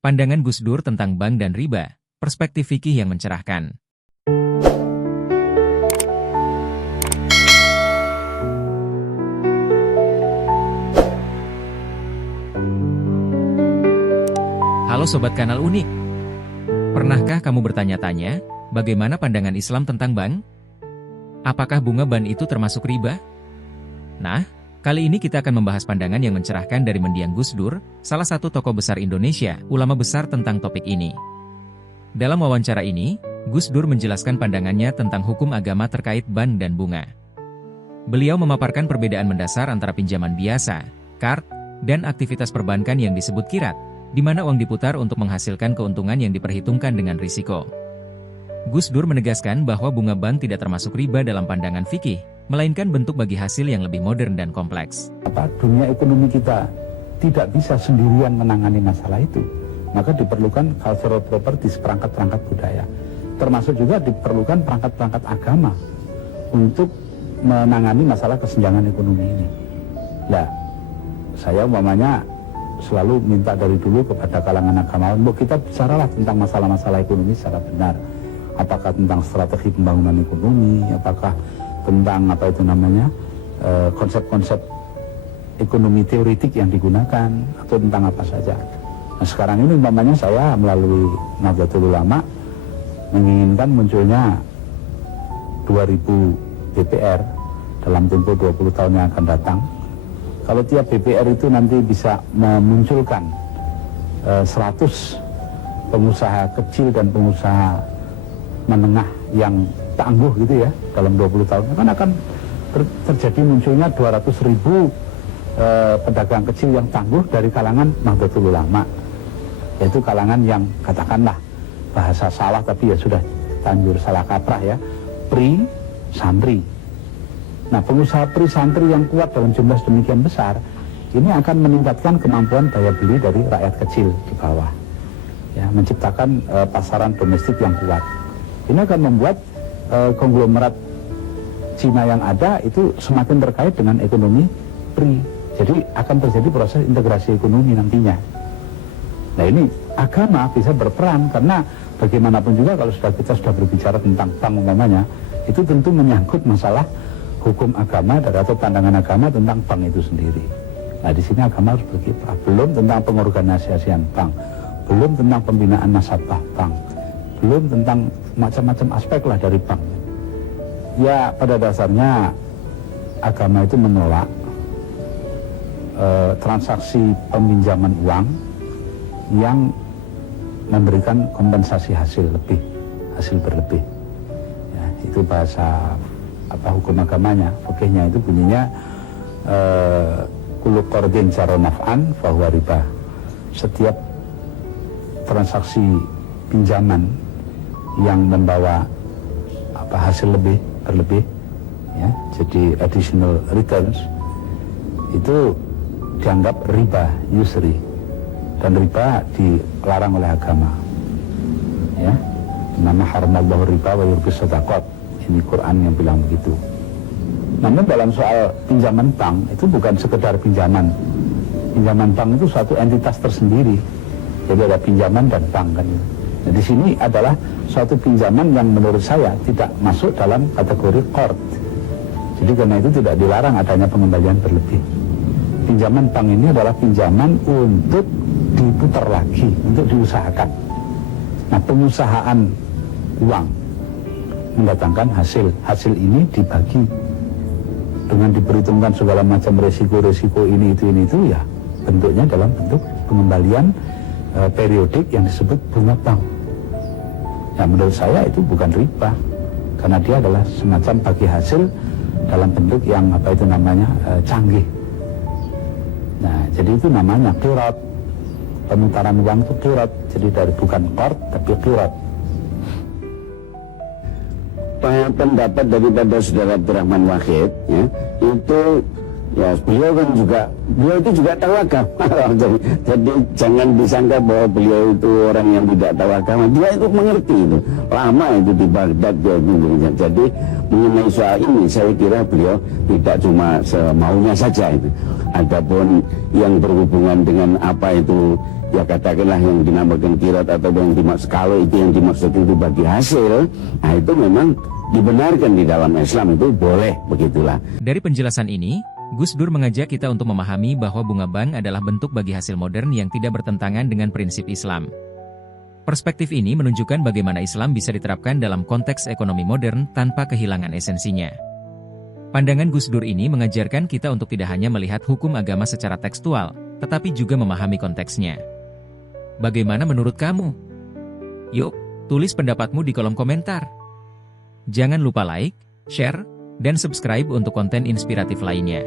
Pandangan Gus Dur tentang bank dan riba, perspektif fikih yang mencerahkan. Halo Sobat Kanal Unik. Pernahkah kamu bertanya-tanya, bagaimana pandangan Islam tentang bank? Apakah bunga bank itu termasuk riba? Nah, kali ini kita akan membahas pandangan yang mencerahkan dari mendiang Gus Dur, salah satu tokoh besar Indonesia, ulama besar tentang topik ini. Dalam wawancara ini, Gus Dur menjelaskan pandangannya tentang hukum agama terkait bank dan bunga. Beliau memaparkan perbedaan mendasar antara pinjaman biasa, kard, dan aktivitas perbankan yang disebut kirat, di mana uang diputar untuk menghasilkan keuntungan yang diperhitungkan dengan risiko. Gus Dur menegaskan bahwa bunga bank tidak termasuk riba dalam pandangan fikih, melainkan bentuk bagi hasil yang lebih modern dan kompleks. Dunia ekonomi kita tidak bisa sendirian menangani masalah itu, maka diperlukan cultural properties, perangkat-perangkat budaya. Termasuk juga diperlukan perangkat-perangkat agama untuk menangani masalah kesenjangan ekonomi ini. Nah, saya umpamanya selalu minta dari dulu kepada kalangan agamawan, kita bicaralah tentang masalah-masalah ekonomi secara benar. Apakah tentang strategi pembangunan ekonomi, apakah tentang konsep-konsep ekonomi teoritik yang digunakan, atau tentang apa saja. Nah, sekarang ini umpamanya saya melalui Nahdlatul Ulama menginginkan munculnya 2000 BPR dalam tempo 20 tahun yang akan datang. Kalau tiap BPR itu nanti bisa memunculkan 100 pengusaha kecil dan pengusaha menengah yang tangguh gitu ya, dalam 20 tahun kan akan terjadi munculnya 200.000 pedagang kecil yang tangguh dari kalangan Nahdlatul Ulama, yaitu kalangan yang katakanlah bahasa salah tapi ya sudah tanjur salah kaprah ya, pri santri. Nah, pengusaha pri santri yang kuat dalam jumlah sedemikian besar ini akan meningkatkan kemampuan daya beli dari rakyat kecil di bawah ya, menciptakan pasaran domestik yang kuat. Ini akan membuat konglomerat Cina yang ada itu semakin terkait dengan ekonomi pri. Jadi akan terjadi proses integrasi ekonomi nantinya. Nah, ini agama bisa berperan karena bagaimanapun juga kalau kita sudah berbicara tentang bank umpamanya, itu tentu menyangkut masalah hukum agama atau pandangan agama tentang bank itu sendiri. Nah, di sini agama harus berkiprah. Belum tentang pengorganisasian bank, belum tentang pembinaan nasabah bank, belum tentang macam-macam aspek lah dari bank. Ya, pada dasarnya agama itu menolak transaksi peminjaman uang yang memberikan kompensasi hasil berlebih. Ya, itu bahasa hukum agamanya, fikihnya itu bunyinya kullu qardin jara naf'an fahuwa riba. Setiap transaksi pinjaman yang membawa hasil berlebih ya, jadi additional returns, itu dianggap riba yusri, dan riba dilarang oleh agama ya. Nama haramallahu riba wa yurbis shadaqat, ini Quran yang bilang begitu. Namun dalam soal pinjaman bank itu bukan sekedar pinjaman bank itu suatu entitas tersendiri, jadi ada pinjaman dan bank kan. Nah, di sini adalah suatu pinjaman yang menurut saya tidak masuk dalam kategori qard. Jadi karena itu tidak dilarang adanya pengembalian berlebih. Pinjaman bank ini adalah pinjaman untuk diputar lagi, untuk diusahakan. Nah, pengusahaan uang mendatangkan hasil ini dibagi dengan diperhitungkan segala macam resiko ini itu ya, bentuknya dalam bentuk pengembalian periodik yang disebut bunga bank. Nah, menurut saya itu bukan riba karena dia adalah semacam bagi hasil dalam bentuk yang canggih. Nah, jadi itu namanya qirat. Pemutaran uang itu qirat. Jadi dari bukan qard tapi qirat. Pendapat daripada saudara Abdurrahman Wahid ya, itu ya beliau itu juga tahu agama. jadi jangan disangka bahwa beliau itu orang yang tidak tahu agama. Dia itu mengerti itu. Lama itu di Baghdad dia itu. Jadi mengenai soal ini saya kira beliau tidak cuma semaunya saja itu. Adapun yang berhubungan dengan apa itu ya katakanlah yang dinamakan kirat atau yang dimaksud, kalau itu yang dimaksud itu bagi hasil, nah itu memang dibenarkan di dalam Islam, itu boleh, begitulah. Dari penjelasan ini, Gus Dur mengajak kita untuk memahami bahwa bunga bank adalah bentuk bagi hasil modern yang tidak bertentangan dengan prinsip Islam. Perspektif ini menunjukkan bagaimana Islam bisa diterapkan dalam konteks ekonomi modern tanpa kehilangan esensinya. Pandangan Gus Dur ini mengajarkan kita untuk tidak hanya melihat hukum agama secara tekstual, tetapi juga memahami konteksnya. Bagaimana menurut kamu? Yuk, tulis pendapatmu di kolom komentar. Jangan lupa like, share, dan subscribe untuk konten inspiratif lainnya.